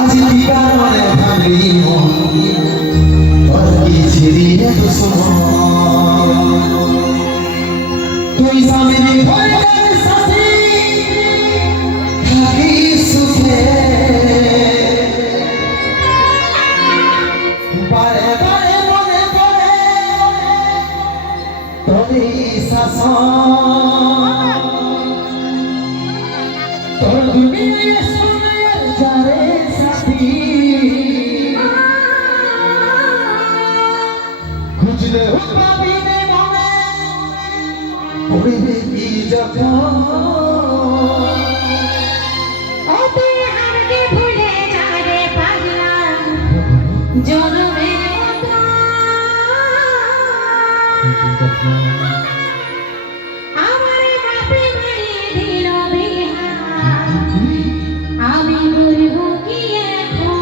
আজ কি কারণে ভাবি মন তোর কি ছিড়িয়ে দুসন তুই স্বামীর ঘরের সাথী থাকি সুখে বারে বারে মনে পড়ে তোরই শাসন তোর দুনিয়ায় সোনার যারে সাথী খুঁজলে পাবি নে মনে পড়বে কি যখন তুই আমাকে ভুলে যা রে পাগলা জনমে আমার বাপে মারিয়ে দিল বিহার আমি বলব কি এখন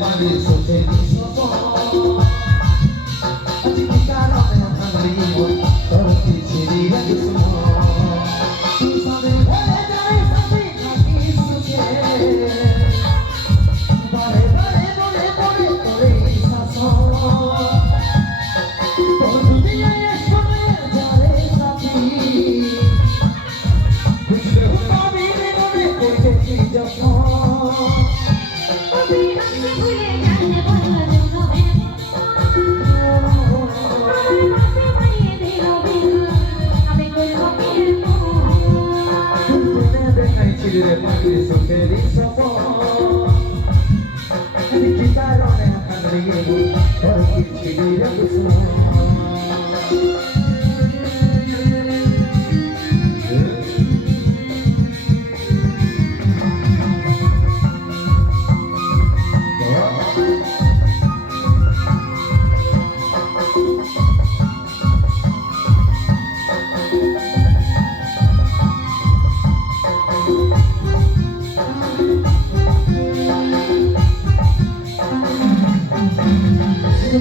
পাবি সুখে আজ কি কারণে ভাবি মন তোর কি ছিড়িয়ে দুসন স্বামীর ঘরে যাই সাথী থাকি সুখে বারে বারে মনে পড়ে তোরই শাসন তোর দুনিয়ায় সোনার যারে সাথী বুঝলে পাবি নে মনে পড়বে কি যখন তুই আমাকে ভুলে যা রে পাগলা জনমে আমার বাপে মারিয়ে দিল বিহার আমি বলব কি এখন দেখাইছিলি রে পাখির সুখেরই সপন কি কারণে হারিয়ে তোর কি ছিড়িয়ে দুসন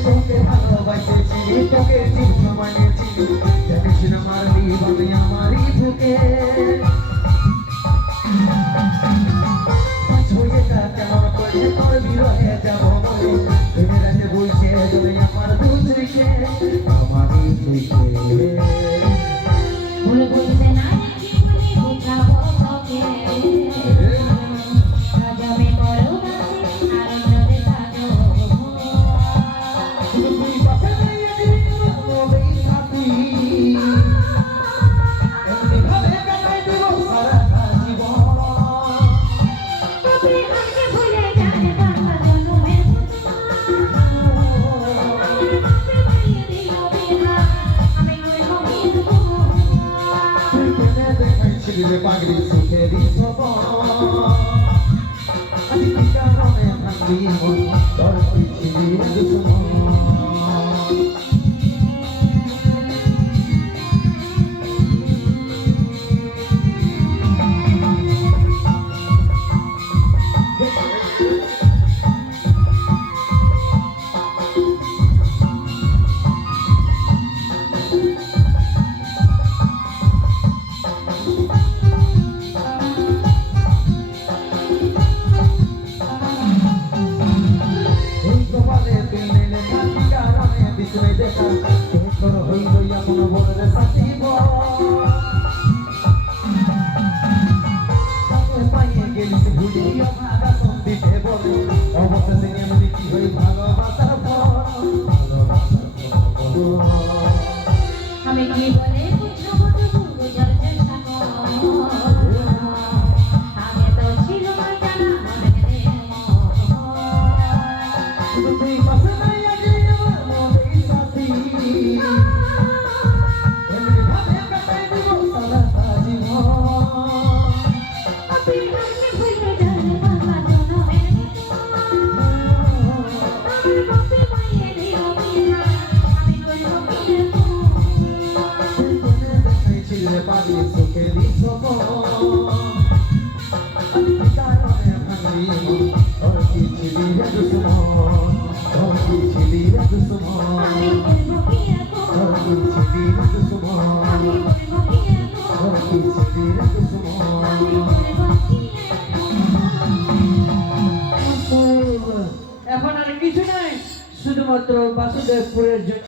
তোকে ভালোবাসেছি তোকে চিহ্ন মানেছি জানিস না মারবি বলে আমারই বুকে ছুঁয়ে তা কেমন করে তোর বিরহে যাব বলে তুমি রাতে বলছে তুমি আমার দুধকে আমারই দুধকে ভুল বলতে না কি বলি বুঝাবো তোকে রাজামে করো বাসি আনন্দে থাকো তুই পাশে দাঁড়িয়ে দিবি তবে সাথী এমনি ভাবে কাটাই দেব সারাটা জীবন তুই আমাকে ভুলে যা রে পাগলা জনমে আমার বাপে মারিয়ে দিল বিহার আমি বলব কি এখন দেখাইছিলি রে পাগড়ি সুখেরই সপন আজ কি কারণে ভাবি মন তোর কি ছিড়িয়ে দুসন আমি কি বলে বুঝাবো তবু বোঝার চেষ্টা করো আগে তো ছিল না জানা মনে শুধু তুই পাশে নাই আগে আমার মনের সাথী এমনি ভাবে কাটাই দিব সারাটা জীবন আপনি আমাকে ভুলে যান বাবা শোনো আমার বাপে মায়ে দিও বিনা আমি করব কি ছিলে পাবি চোখে দিছ কারণে ভাঙলি তোর কি ছিলি রে দুশ্মন তোর কি ছিলি রে দুশ্মন আমি করব কি তোর কি ছিলি রে দুশ্মন আমি করব কি তোর কি ছিলি রে দুশ্মন আমি করব কি এখন আর কিছু নাই, শুধুমাত্র বাসুদেবপুরের জন্য